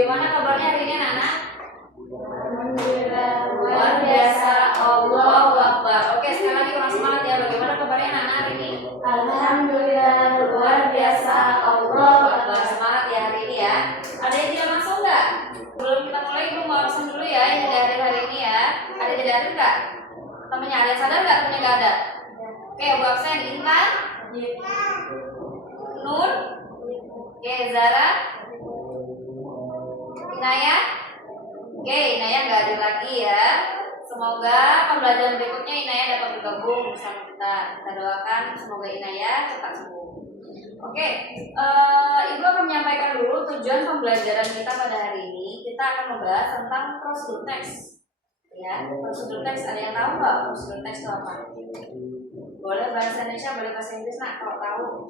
Bagaimana kabarnya hari ini anak-anak? Luar biasa, Allahu Akbar. Oke, sekali lagi kurang semangat ya. Bagaimana kabarnya anak-anak hari ini? Alhamdulillah, luar biasa, Allahu Akbar. Semangat ya hari ini ya. Ada yang tidak masuk nggak? Sebelum kita mulai, ibu mau absen dulu ya yang tidak hadir hari ini ya. Ada yang tidak hadir nggak? Temennya ada yang sadar nggak? Temennya nggak ada. Oke, ibu absen. Intan, Nur, oke, Zara, Inaya. Oke, Inaya nggak ada lagi ya. Semoga pembelajaran berikutnya Inaya dapat bergabung bersama kita. Kita doakan semoga Inaya cepat sembuh. Oke, Ibu akan menyampaikan dulu tujuan pembelajaran kita pada hari ini. Kita akan membahas tentang prosedur teks. Ya, prosedur teks, ada yang tahu nggak prosedur teks itu apa? Boleh bahasa Indonesia, boleh bahasa Inggris nak kalau tahu.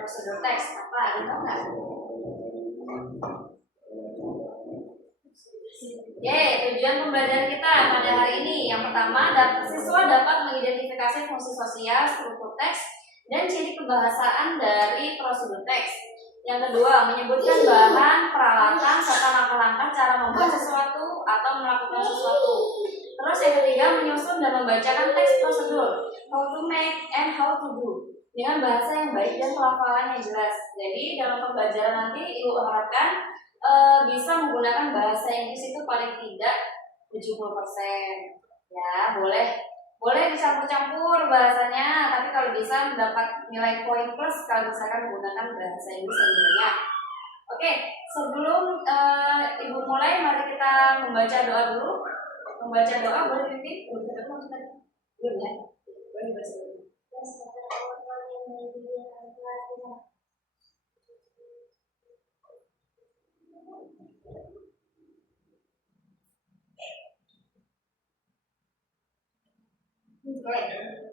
Prosedur teks apa? Ada yang tahu nggak? Oke, tujuan pembelajaran kita pada hari ini yang pertama, siswa dapat mengidentifikasi fungsi sosial, struktur teks, dan ciri kebahasaan dari prosedur teks. Yang kedua, menyebutkan bahan, peralatan, serta langkah-langkah cara membuat sesuatu atau melakukan sesuatu. Terus yang ketiga, menyusun dan membacakan teks prosedur, how to make and how to do, dengan bahasa yang baik dan pelafalan yang jelas. Jadi dalam pembelajaran nanti Ibu harapkan bisa menggunakan bahasa Inggris itu paling tidak 70%. Ya, boleh dicampur-campur bahasanya, tapi kalau bisa mendapat nilai poin plus kalau misalkan menggunakan bahasa Inggris yang banyak. Oke, sebelum Ibu mulai, mari kita membaca doa dulu. Membaca doa boleh pimpin? Belum ya? Boleh baca dulu.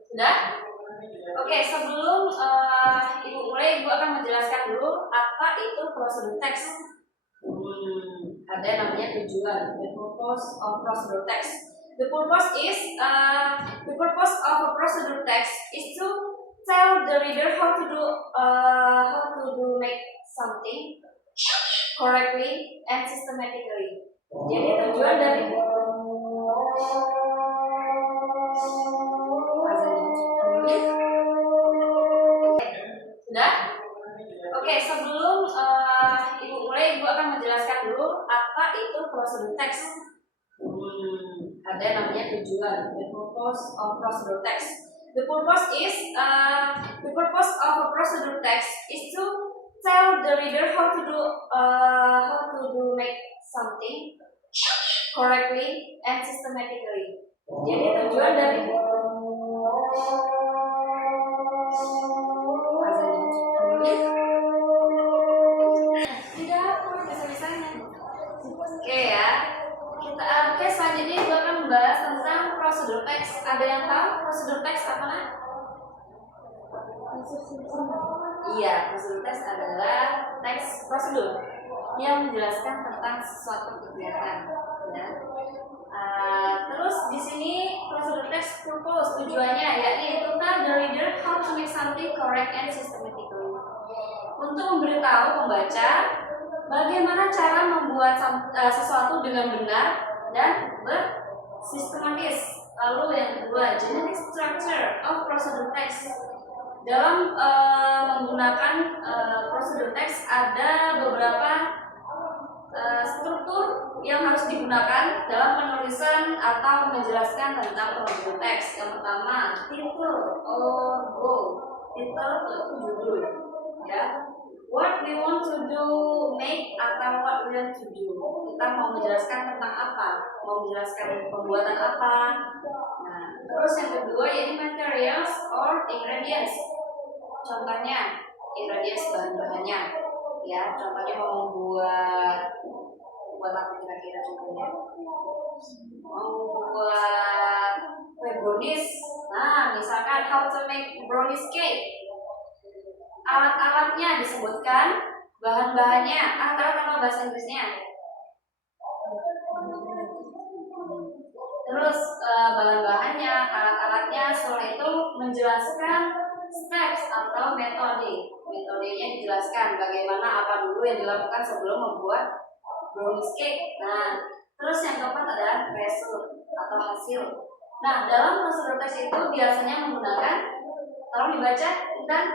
Sudah? Oke, sebelum Ibu mulai, Ibu akan menjelaskan dulu apa itu prosedur teks. Ada yang namanya tujuan, the purpose of prosedur text. The purpose of a prosedur text is to tell the reader how to do make something correctly and systematically. Jadi tujuan dari sudah? Oke, sebelum Ibu mulai, Ibu akan menjelaskan dulu apa itu prosedur teks. Ada yang namanya tujuan, the purpose of prosedur text. The purpose of a prosedur text is to tell the reader how to do make something correctly and systematically. Jadi tujuan dari Oke, selanjutnya juga akan membahas tentang prosedur teks. Ada yang tahu prosedur teks apa nak? Iya, prosedur teks adalah teks prosedur yang menjelaskan tentang suatu kegiatan. Ya. Terus di sini prosedur teks purpose tujuannya yaitu to tell the reader how to make something correct and systematically. Untuk memberitahu pembaca bagaimana cara membuat sesuatu dengan benar dan bersistematis. Lalu yang kedua, genetic structure of prosedur text. Dalam menggunakan prosedur text ada beberapa struktur yang harus digunakan dalam penulisan atau menjelaskan tentang prosedur text. Yang pertama, title or goal. Title itu judul, ya. What we want to do, make atau what we want to do. Kita mau menjelaskan tentang apa? Mau menjelaskan pembuatan apa? Nah, terus yang kedua yaitu materials or ingredients. Contohnya ingredients bahan-bahannya. Ya, contohnya mau membuat apa kira-kira contohnya? Mau membuat kue brownies. Nah, misalkan how to make brownies cake. Alat-alatnya disebutkan, bahan-bahannya, alat-alat apa bahasa Inggrisnya? Terus bahan-bahannya, alat-alatnya, setelah itu menjelaskan Steps atau metode. Metodenya dijelaskan bagaimana apa dulu yang dilakukan sebelum membuat brownies cake. Nah, terus yang keempat adalah result atau hasil. Nah, dalam prosedur tes itu biasanya menggunakan, tolong dibaca dan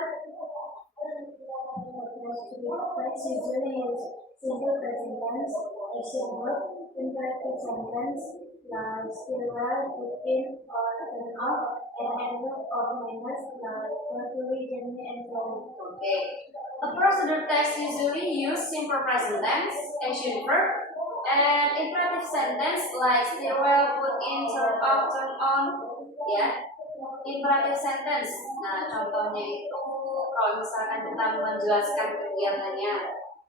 Usually use simple present tense, action verb, imperative sentence, like still well, put in or turn off, and adverb of manners like carefully, gently, and slowly. okay. A procedure text usually use simple present tense, action verb, and imperative sentence like still well, put in, turn off, turn on. Ya, imperative sentence. Nah, contohnya itu kalau misalkan kita menjelaskan kegiatannya,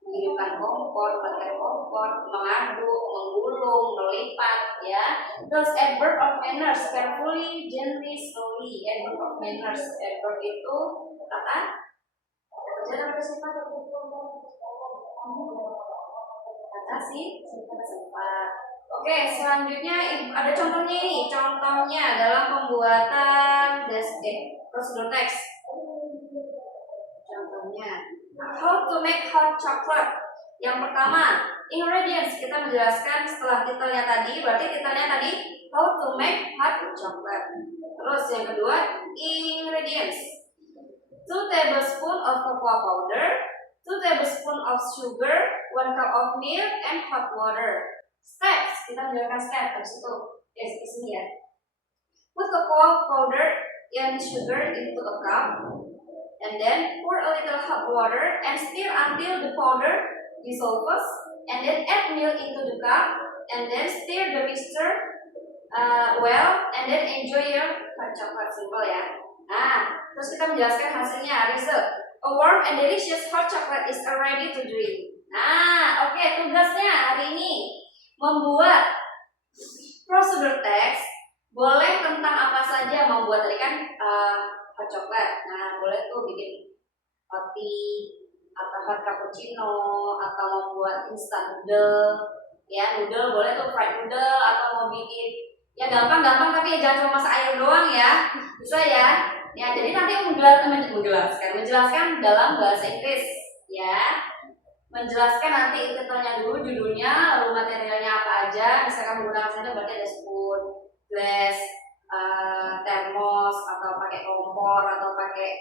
menghidupkan kompor, pakai kompor, mengaduk, menggulung, melipat, ya. Terus adverb of manners, carefully, gently, slowly. Adverb of manners, adverb itu kata kerja atau sifat? Kata sih, sifat. Oke, selanjutnya ada contohnya ini. Contohnya dalam pembuatan prosedur teks. Contohnya, how to make hot chocolate. Yang pertama, ingredients. Kita menjelaskan setelah kita lihat tadi. Berarti kita lihat tadi how to make hot chocolate. Terus yang kedua, ingredients. 2 tablespoons of cocoa powder, 2 tablespoons of sugar, 1 cup of milk, and hot water. Steps, kita menjelaskan step habis itu. Di sini ya. Put cocoa powder and sugar into a cup, and then pour a little hot water and stir until the powder dissolves, and then add milk into the cup, and then stir the mixture well, and then enjoy your hot chocolate. Simple ya. Nah, terus kita menjelaskan hasilnya. Result, a warm and delicious hot chocolate is ready to drink. Nah, oke, tugasnya hari ini membuat prosedur teks. Boleh tentang apa saja, membuat tadi kan hot chocolate. Nah, boleh tuh bikin roti atau hot cappuccino atau membuat instant noodle. Ya, noodle boleh tuh fried noodle atau mau bikin ya gampang-gampang tapi jangan cuma masak air doang ya. Bisa ya. Ya, jadi nanti menjelaskan dalam bahasa Inggris ya. Menjelaskan nanti titelnya dulu, judulnya, lalu materialnya apa aja. Misalkan menggunakan saja berarti ada spoon, gelas, termos, atau pakai kompor, atau pakai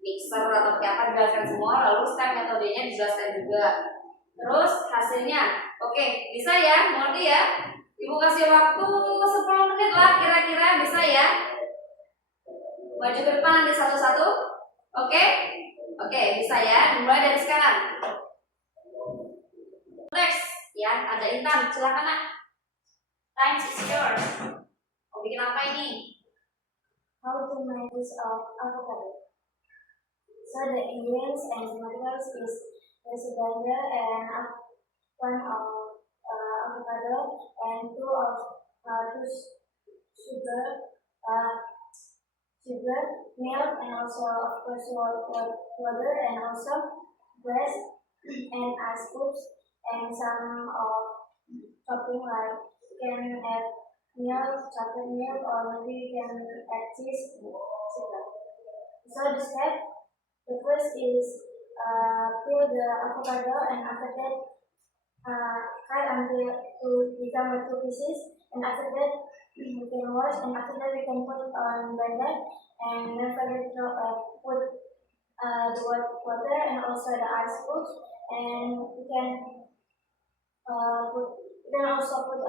mixer, atau pakai apa, dijelaskan semua. Lalu step metodenya dijelaskan juga. Terus hasilnya, oke, bisa ya, mengerti ya? Ibu kasih waktu 10 menit lah kira-kira, bisa ya? Maju ke depan nanti satu-satu. Oke? Oke, bisa ya. Mulai dari sekarang. Next, ya, ada Intan. Silakan, Nak. Time is yours. Mau bikin apa ini? How to make use of avocado. So the ingredients and materials is rice blender and 1 of avocado and 2 of sugar, milk, and also of course water, and also bread and ice cubes and some of topping, like you can add milk, chocolate milk, or maybe you can add cheese, etc. So the first is peel the avocado, and after that cut until to become 2 pieces, and after that we can wash, and after that we can put on blender, and then forget to put the water and also the ice cubes, and we can also put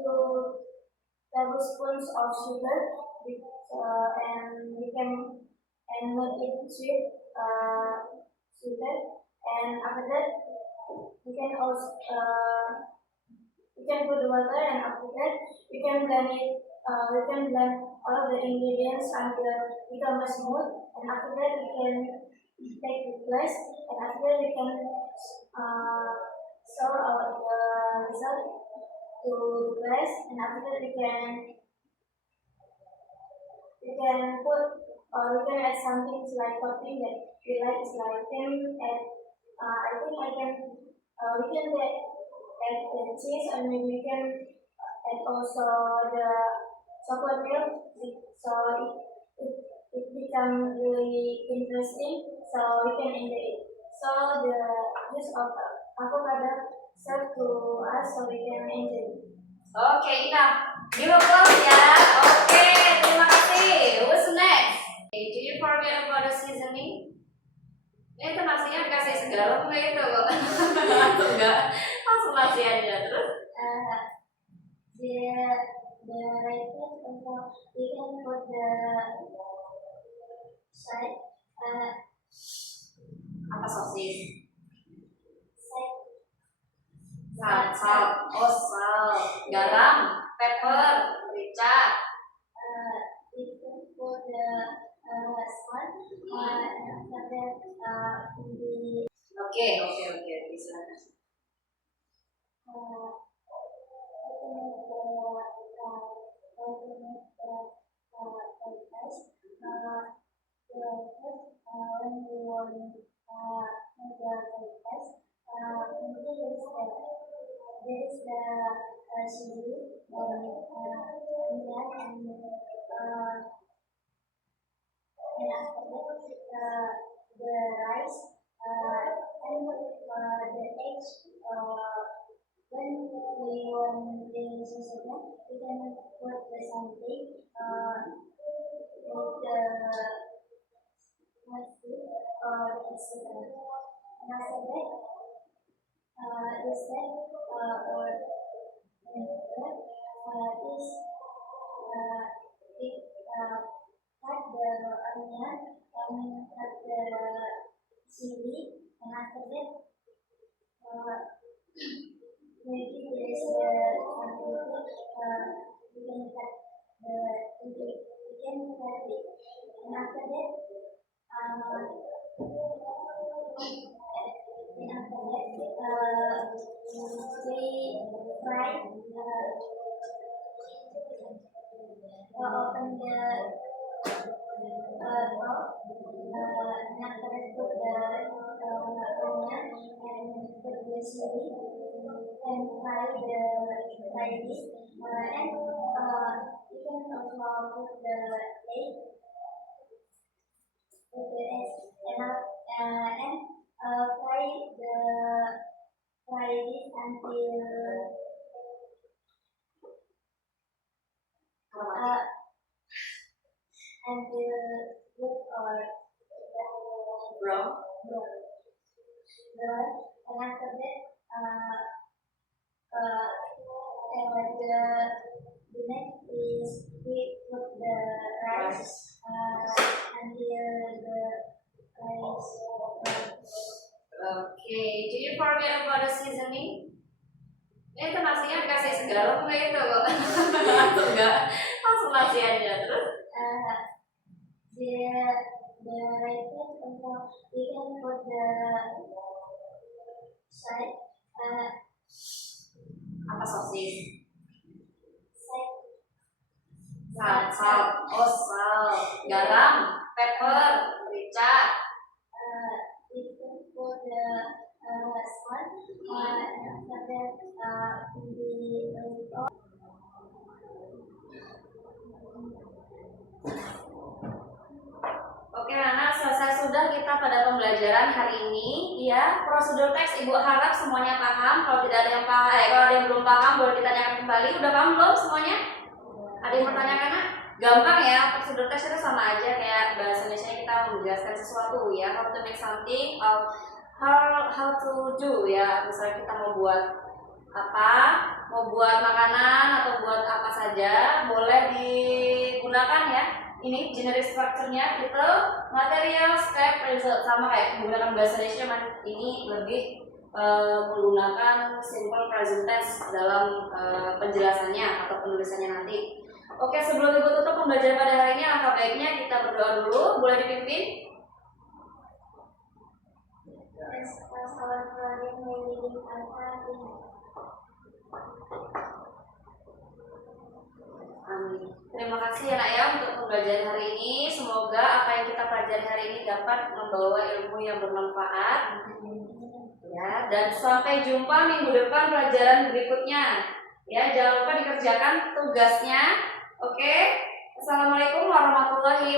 2 tablespoons of sugar, and we can make it sweeter, and after that we can also we can put the water, and after that we can blend it. We can blend all of the ingredients until it becomes smooth, and after that we can take the glass, and after that we can store the result to the glass, and after that we can put, or we can add something like topping that we like. Is like can add I think I can we can add the cheese, and maybe we can add also the chocolate milk, so it become really interesting, so we can enjoy it. So the use of avocado serve to us so we can enjoy it. Oke, enough. Give applause ya. Oke, terima kasih. Who's next? Okay, do you forget about the seasoning? Itu nasinya dikasih segala nggak itu kok? Langsung nggak? Langsung nasi aja terus. The right place also we can put the side Apa sosis? side Salt. Oh, salt. Garam, pepper, merica. we can put the salt and after that in the Oke, bisa. The rice and the eggs. When we want the sauce, we can put the something with the nasi or etc. And after that, the step or is it cut the onion and cut the chili, and after that. Maybe there is something we can cut we can cut it, and after that, we fry open the top, and after that put the onion and put the chili and fry this, and you can also put the egg, and fry this until good or Brown. brown, and after that the next is we put the rice until the rice. Oke, do you forget about the seasoning? Itu nasinya dikasih segala nggak itu kok? Langsung nggak? Langsung nasi aja terus. The right place also we can put the side Apa sosis? side Oh, salt. Garam, pepper, merica. we can put the salt and after that in the top. Oke, Nana, selesai sudah kita pada pembelajaran hari ini. Ya, prosedur teks Ibu harap semuanya paham. Kalau tidak ada yang paham, kalau ada yang belum paham boleh ditanyakan kembali. Udah paham belum semuanya? Ada yang bertanya karena gampang ya. Prosedur teks itu sama aja kayak bahasa Indonesia kita menjelaskan sesuatu ya. How to make something, how to do ya. Misalnya kita mau buat apa, mau buat makanan atau buat apa saja, boleh digunakan ya. Ini generic structure-nya gitu, material, step, result, sama kayak menggunakan bahasa Indonesia. Ini lebih menggunakan simple present tense dalam penjelasannya atau penulisannya nanti. Oke, sebelum Ibu tutup pembelajaran pada hari ini, alangkah baiknya kita berdoa dulu. Boleh dipimpin? Amin. Terima kasih ya Nak ya untuk pembelajaran hari ini. Semoga apa yang kita pelajari hari ini dapat membawa ilmu yang bermanfaat. Ya, dan sampai jumpa minggu depan pelajaran berikutnya. Ya, jangan lupa dikerjakan tugasnya. Oke. Assalamualaikum warahmatullahi wabarakatuh.